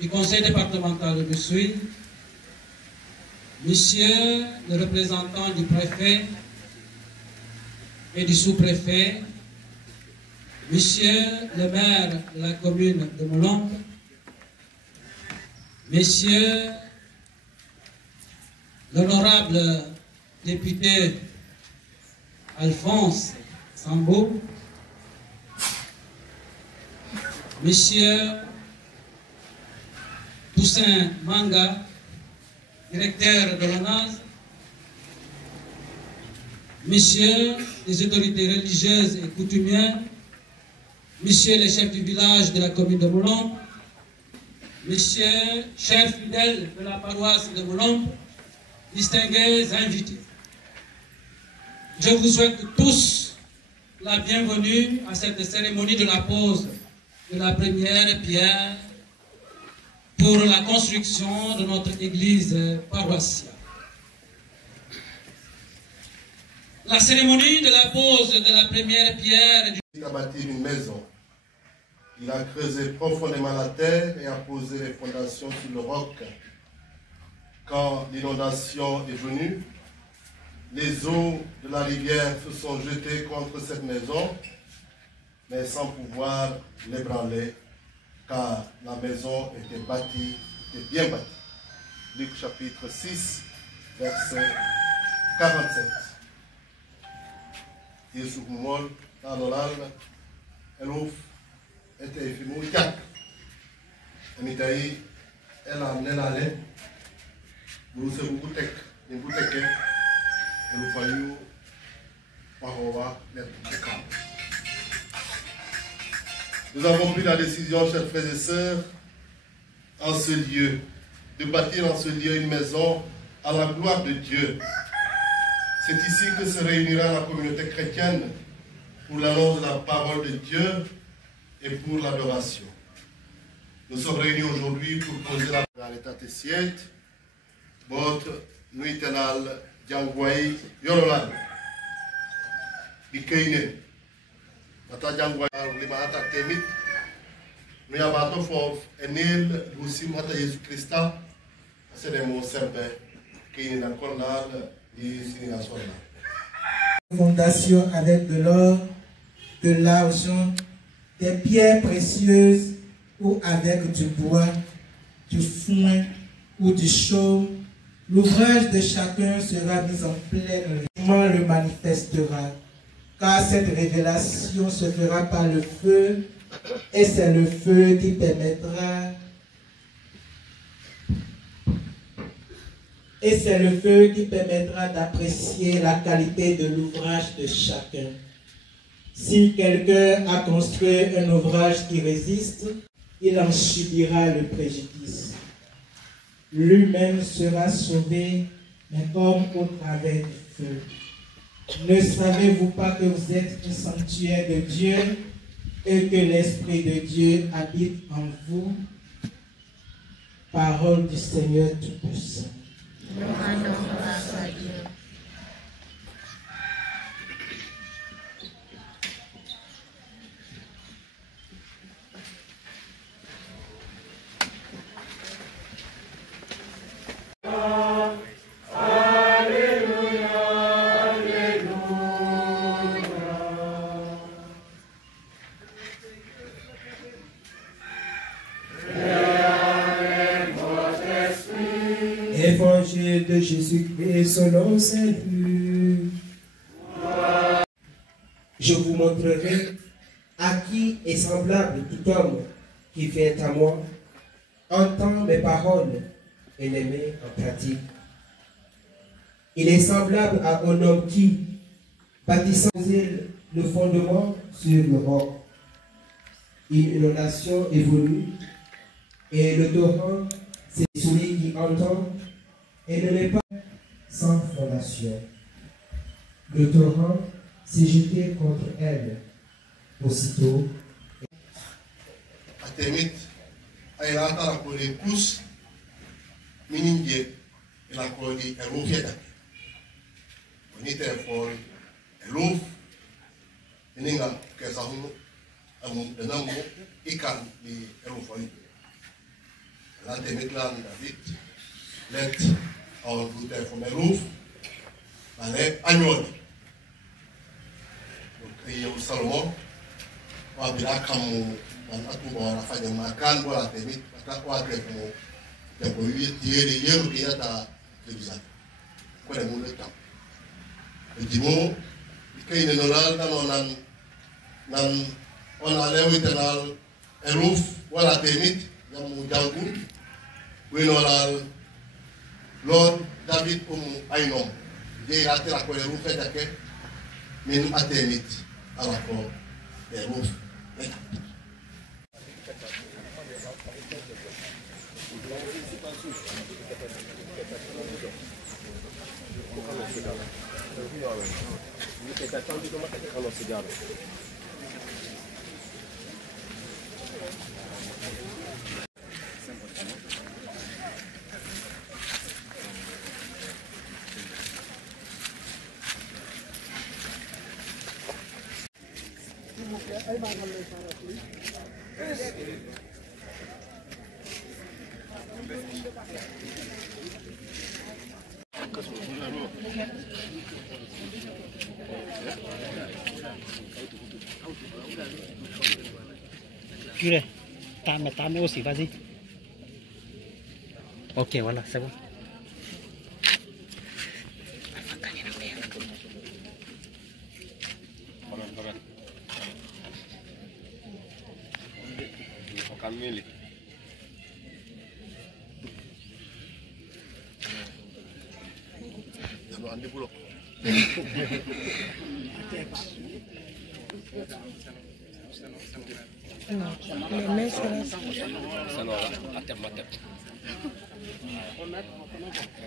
Du conseil départemental de Boussouine, monsieur le représentant du préfet et du sous-préfet, monsieur le maire de la commune de Moulombe, monsieur l'honorable député Alphonse Sambou, monsieur Toussaint Manga, directeur de l'ONAS, messieurs les autorités religieuses et coutumières, messieurs les chefs du village de la commune de Moulombe, messieurs, chers fidèles de la paroisse de Moulombe, distingués invités. Je vous souhaite tous la bienvenue à cette cérémonie de la pose de la première pierre pour la construction de notre église paroissiale. La cérémonie de la pose de la première pierre Il a bâti une maison. Il a creusé profondément la terre et a posé les fondations sur le roc. Quand l'inondation est venue, les eaux de la rivière se sont jetées contre cette maison, mais sans pouvoir l'ébranler, car la maison était bâtie, était bien bâtie. Luc chapitre 6, verset 47. Yesu kumol, tanolal, elouf, était effimu, yak. Emitaï, elle a nenale, bourse boutek, une bouteke, eloufayou, parowa, netukam. Nous avons pris la décision, chers frères et sœurs, en ce lieu, de bâtir en ce lieu une maison à la gloire de Dieu. C'est ici que se réunira la communauté chrétienne pour l'annonce de la parole de Dieu et pour l'adoration. Nous sommes réunis aujourd'hui pour poser la parole à l'état de siège, votre nuitenal Djangwai Yorolan, Bikeine. Ata jangwa lima ata temit nous abato fof enil lusim ata Jésus Christa c'est des mots simples qui n'est encore là et signation là. Fondation avec de l'or, de l'argent, des pierres précieuses ou avec du bois, du foin ou du chaume. L'ouvrage de chacun sera mis en pleine lumière, le manifestera. Car cette révélation se fera par le feu, et c'est le feu qui permettra, d'apprécier la qualité de l'ouvrage de chacun. Si quelqu'un a construit un ouvrage qui résiste, il en subira le préjudice. Lui-même sera sauvé, mais comme au travers du feu. Ne savez-vous pas que vous êtes un sanctuaire de Dieu et que l'Esprit de Dieu habite en vous? Parole du Seigneur Tout-Puissant. Nous rendons grâce à Dieu. Évangile de Jésus-Christ selon Saint Luc. Je vous montrerai à qui est semblable tout homme qui vient à moi, entend mes paroles et les met en pratique. Il est semblable à un homme qui, bâtissant le fondement sur le roc, une inondation est venue et le torrent, c'est celui qui entend et ne met pas sans fondation. Le torrent s'est jeté contre elle. Aussitôt, Atemit, ailata la kore kus, mininje, la kore erufieta. Bonite for eluf, mininga kesahu, enamo, ikan di elufoi. L'atemit lan David, let our route from eluf, ale anyoni. Donc, Salomon, wabila kamu atu bora fanya makan bora temit kwa temo ya ko yiri yero ke yata lebisa ko le mu le tam dimo ke ne nolal nan on ale witanal eluf wala temit ya mu jangu we nolal Lord David ainom je ate la ko le rufe dake min atemit ala ko eluf. Curé, tame aussi, vas-y. Ok, voilà, c'est bon. Kamili.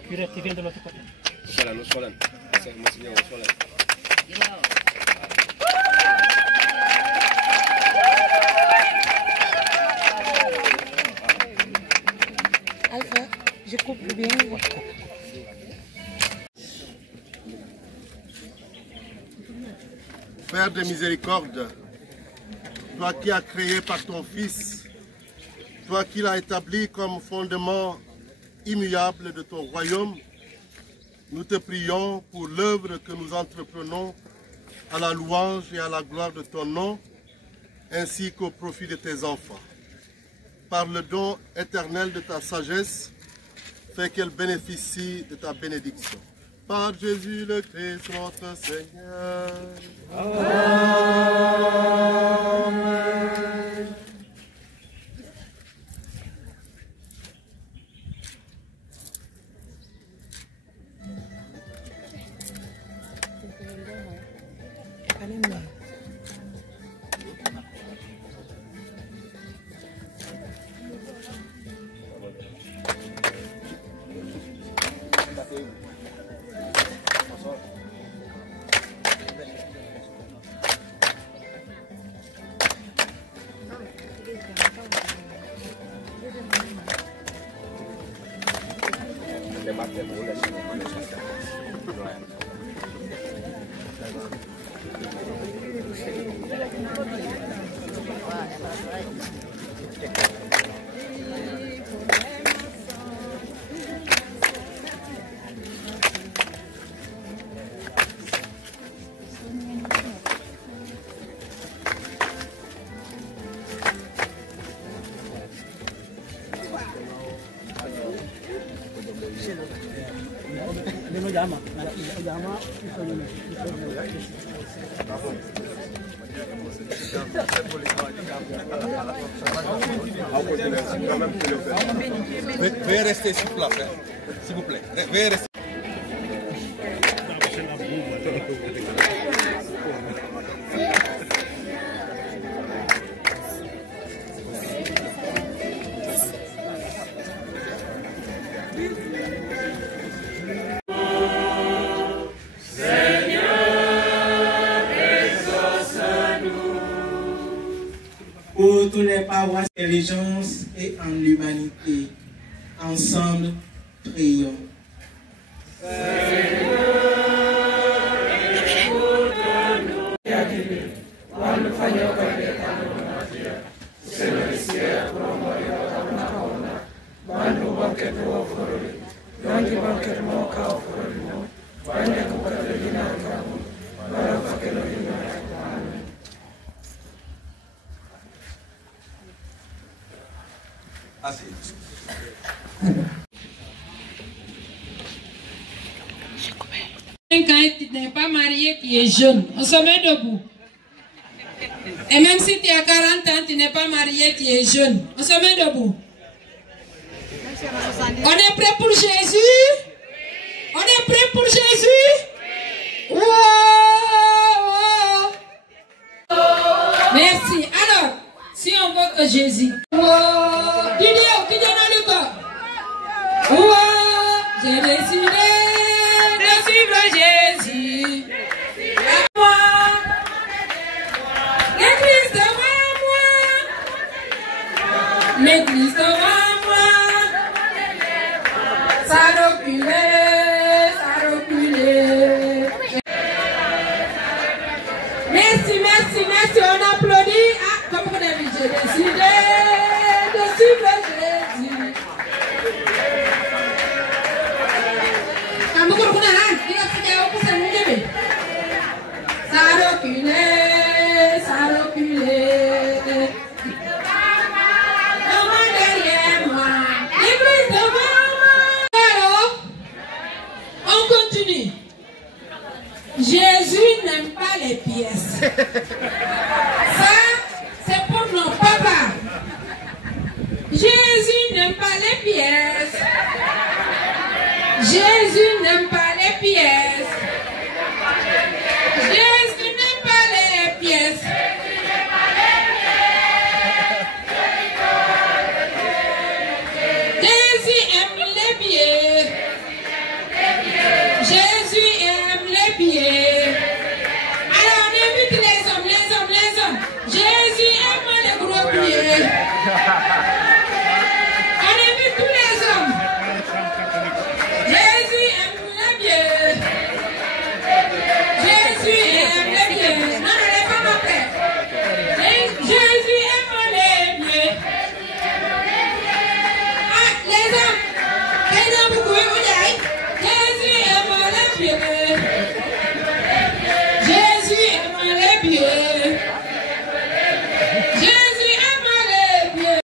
Curé, tu viens de l'autre côté. Solan. Alpha, je coupe bien. Père de miséricorde, toi qui as créé par ton Fils, toi qui l'as établi comme fondement immuable de ton royaume, nous te prions pour l'œuvre que nous entreprenons à la louange et à la gloire de ton nom, ainsi qu'au profit de tes enfants. Par le don éternel de ta sagesse, fais qu'elle bénéficie de ta bénédiction. Par Jésus le Christ, notre Seigneur. Amen. Veuillez rester sur place, s'il vous plaît. Veuillez rester. Pour tous les paroisses d'intelligence et en l'humanité, ensemble, prions. Quand tu n'es pas marié, tu es jeune. On se met debout. Et même si tu as 40 ans, tu n'es pas marié, tu es jeune. On se met debout. On est prêt pour Jésus? On est prêt pour Jésus? Wow, wow. Merci. Alors, si on veut que Jésus. Wow. Wow. J'ai décidé de suivre Jésus. Moi. L'église devant moi. L'église devant moi. Ça reculait, ça reculait. Merci, merci, merci. On applaudit. Ah, comme vous avez dit, j'ai décidé de suivre Jésus. Ça reculait, ça reculait. Devant derrière moi, l'église devant moi. Alors, on continue. Jésus n'aime pas les pièces. Ça, c'est pour nos papas. Jésus n'aime pas les pièces. Jésus n'aime pas les pièces. Jésus n'aime pas les pièces. Jésus aime les billets. Jésus aime les billets. Alors on invite les hommes, les hommes, les hommes. Jésus aime les gros billets. On invite tous les hommes. Jésus aime les billets. Jésus aime les billets. Non, non, les femmes après. Jésus aime les billets. Ah, les hommes. Les hommes, vous pouvez vous dire. Jésus aime les billets. Jésus aime les billets. Jésus aime les billets.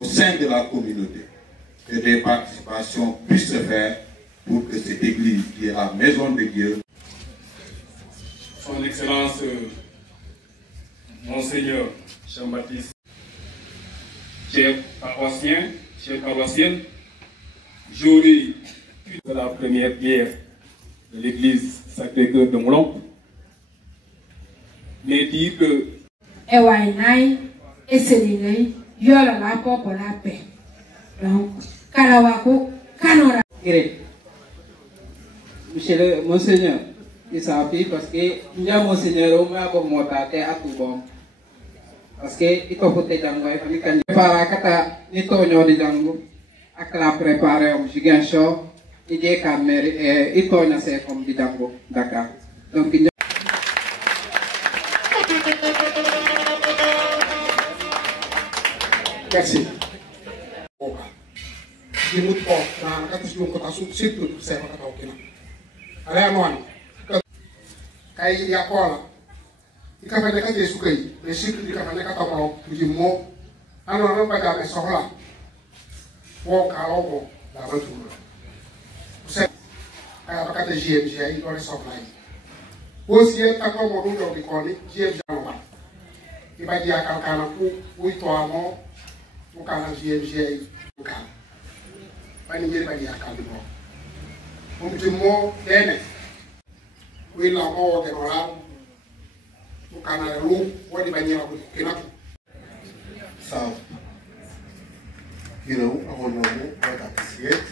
Au sein de la communauté, que des participations puissent se faire pour que cette église, qui est la maison de Dieu, Son Excellence, Monseigneur Jean-Baptiste, chef paroissien, chef paroissienne, j'aurai de la première pierre de l'église Sacré-Cœur de Moulon, mais dire que Monsieur le Monseigneur, il s'appuie parce que il y a Monseigneur au moins comme moi à tout bon. Parce que il faut peut-être envoyer famille quand il para kata ni tonyo di jango ak la préparer au Ziguinchor il dit qu'à mairie il tourne c'est comme di jango Dakar. Donc merci. Di mut ko na katis yung ko tasu situ sa ka taw kina. Ala mon. Kay ya ko ika fa neka jesu kay le situ ika fa neka taw di mo ano no ba da sohla. Wo ka obo da ba tu. Se kaya ba ka te GMG ai do sohla. Wo si ta ko mo do di ko ni GMG ba. Iba di akal kana ku to amo ku kana GMG ai kana. Bani ngiri bani akali mo. Mumti mo dene. Wila mo de rola. Ukana lu wadi bani ra ku kinatu. Sawa. Hilo ahono mo wata tisiet.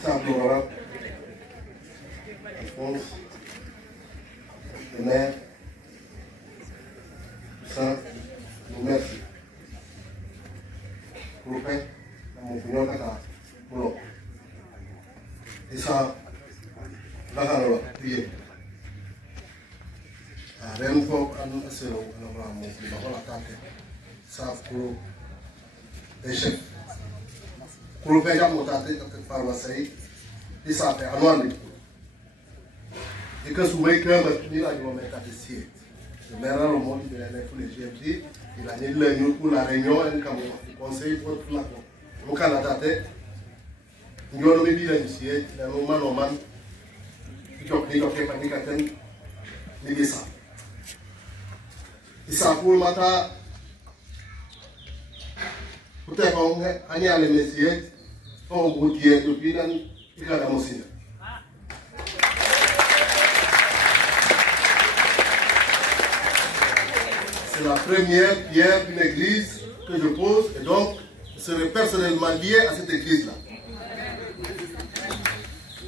Sawa Laura. Alphonse. Le maire. Ça, nous merci. Pour le pain, mon opinion, pour l'eau. Et ça, là, prier. Rien faut qu'on essaie de voir mon opinion, on l'attaque. Ça, pour les chefs. Pour le pain, j'ai monté quelque part, et ça fait un an. Et que souvent, il y a un mettre à décider. Le maire, le monde, il a pour les GMG. Il a mis le pour la réunion et le conseil pour la cour. Au Canada, nous avons mis l'initié, le moment normal, qui a pris le fait panique à terre, mais ça. Et ça pour le matin, peut-être qu'on a les messieurs, on va vous dire depuis dans le Canada aussi. C'est la première pierre d'une église que je pose et donc je serai personnellement lié à cette église-là.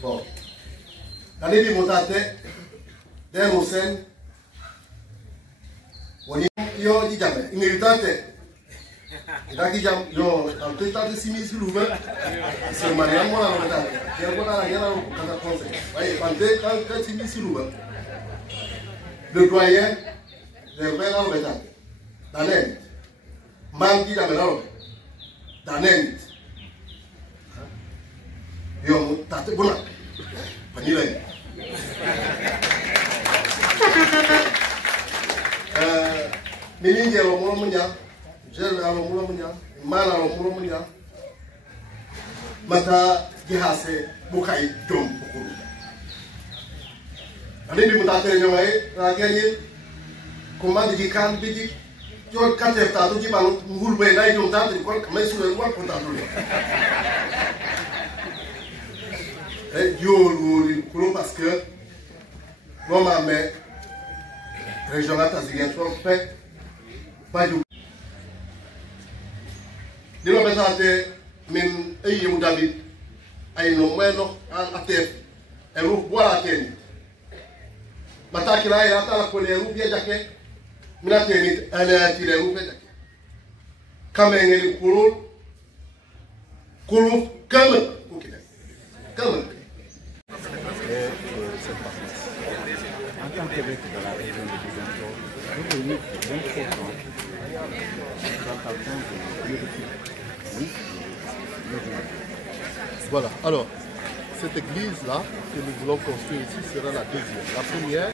Bon. L'année du montate, d'un moussen, on y a dit jamais. Il méritate. Il a dit en tout temps de 6 000 sur l'ouvert, c'est Marianne, moi, on a dit, quand 6 000 sur l'ouvert, le doyen, le vrai, on a dit, dans l'aide, Mangi, dans l'aide, yo, tate bona, panilai. Miningi alo mulo munya, jel alo mulo munya, mana alo mulo munya. Mata gihase bukai jom pukul. Ani di mutate nyawai, lagi komandi jikan biji, jol kate tatu jiban ngulbe nai jom tatu kon kamai sudah luar kota dulu. Yo parce que moi ma mère régionale Taziguinchor fait pas du li ma présenté min ay yow David ay no mweno an atef eru wala teni mataki la ya ta ko le ru bia jake mina teni ala ti le ru bia jake kamengeli kulu kama kokina kama en tant qu'évêque de la région de Ziguinchor, vous venez de 27 ans. Voilà, alors, cette église-là que nous voulons construire ici sera la deuxième. La première,